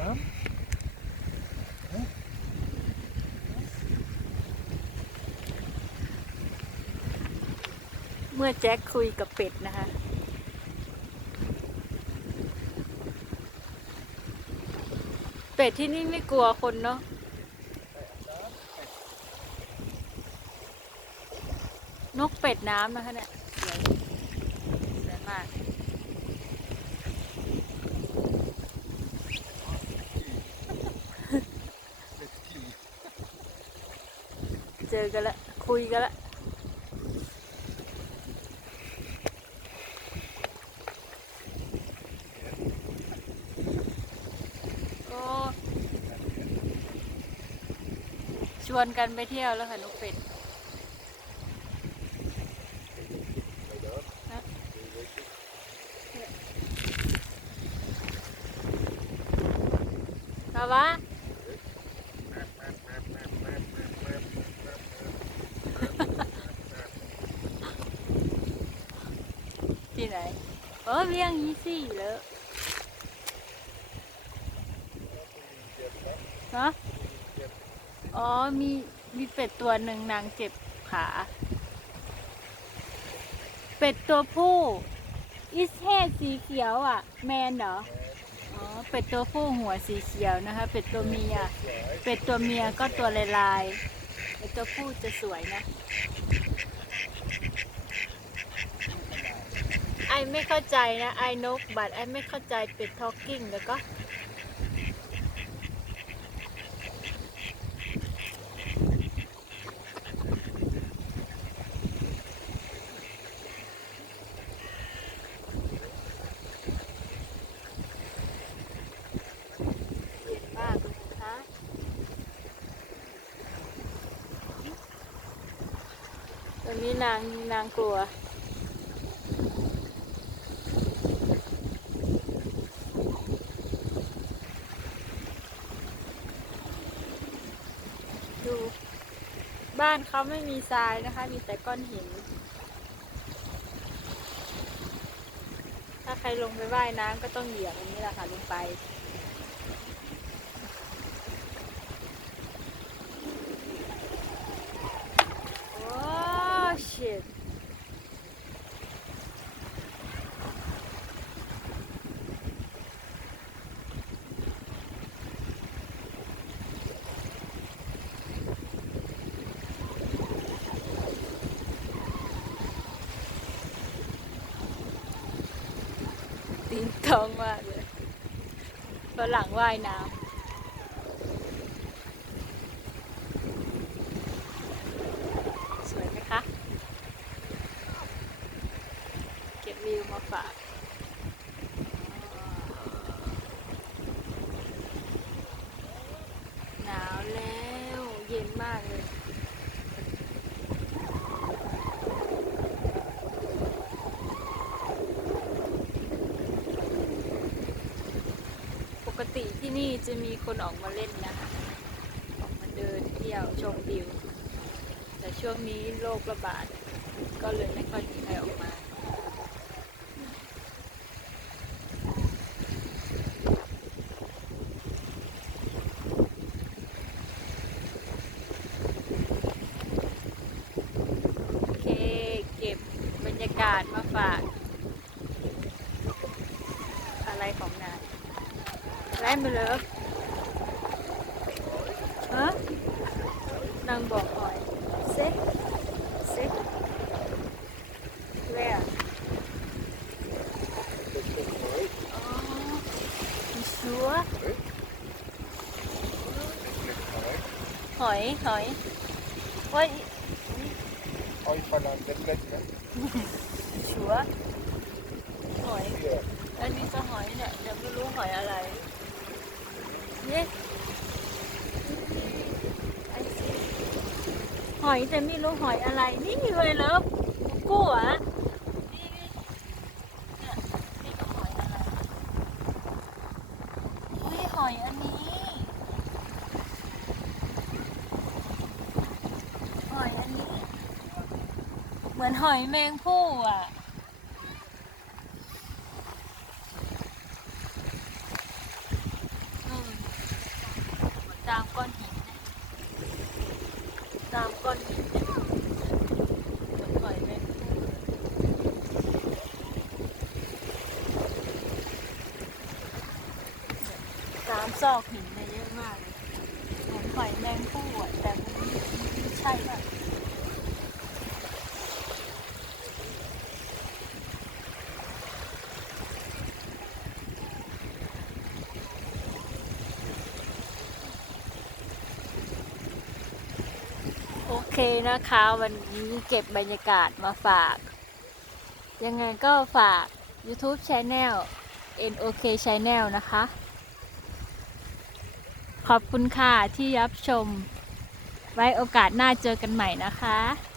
น้เมื่อแจ็คคุยกับเป็ดนะคะ เป็ดที่นี่ไม่กลัวคนเนาะนกเป็ดน้ำนะคะเนี่ยสวยสวยมาก เจอกันละ คุยกันละก็ชวนกันไปเที่ยวแล้วค่ะนกเป็ดตาวะ ที่ไหนเออเลี้ยงยี่สี่แล้วฮะอ๋อมีมีเป็ดตัวหนึ่งนางเจ็บขา เป็ดตัวผู้อิสเฮดสีเขียวอะ แมนเหรออ๋อเป็ดตัวผู้หัวสีเขียวนะคะ เป็ดตัวเมีย เป็ดตัวเมียก็ตัวลายลายๆเป็ดตัวผู้จะสวยนะ ไอไม่เข้าใจนะไอนกบัตไอไม่เข้าใจเป็ดทอกกิ้งแล้วก็เย็นมากเลยนะคะตอนนี้นางนางกลัว บ้านเขาไม่มีทรายนะคะ มีแต่ก้อนหิน ถ้าใครลงไปว่ายน้ำก็ต้องเหยียบอันนี้แหละค่ะลงไป โอ้ shit ติงตองมากเลยฝรั่งว่ายน้ำสวยไหมคะ เก็บวิวมาฝากหนาวแล้ว เย็นมากเลย กติที่นี่จะมีคนออกมาเล่นนะคะออกมาเดินเที่ยวชมวิว แต่ช่วงนี้โรคระบาด ก็เลยไม่ค่อยมีใครออกมาโอเคเก็บบรรยากาศมาฝาก อะไรของนาย แล่นไปเลยฮะนางบอกหน่อยเซ็กเซ็ก where อ๋อมีชัวหอยหอยว่า Oj, falan, det bläcker. ชัวหอย Hier. อันนี้ก็หอยเนี่ยเดี๋ยวไม่รู้หอยอะไรเนี่ยไอซีหอย แต่ไม่รู้หอยอะไร นี่เลยเลิฟกู้อะหอยอันนี้หอยอันนี้ เหมือนหอยแมงผู้อะตามก้อนหิน ตามก้อนหินนะเหมือนถอยแมตามซอกหินเนี่ยเยอะมากเลยเหมือนหอยแมงภู่อะแต่มันไม่ใช่ป่ะ โอเคนะคะวันนี้เก็บบรรยากาศมาฝาก ยังไงก็ฝาก YouTube Channel NOK Channel นะคะ ขอบคุณค่ะที่รับชม ไว้โอกาสหน้าเจอกันใหม่นะคะ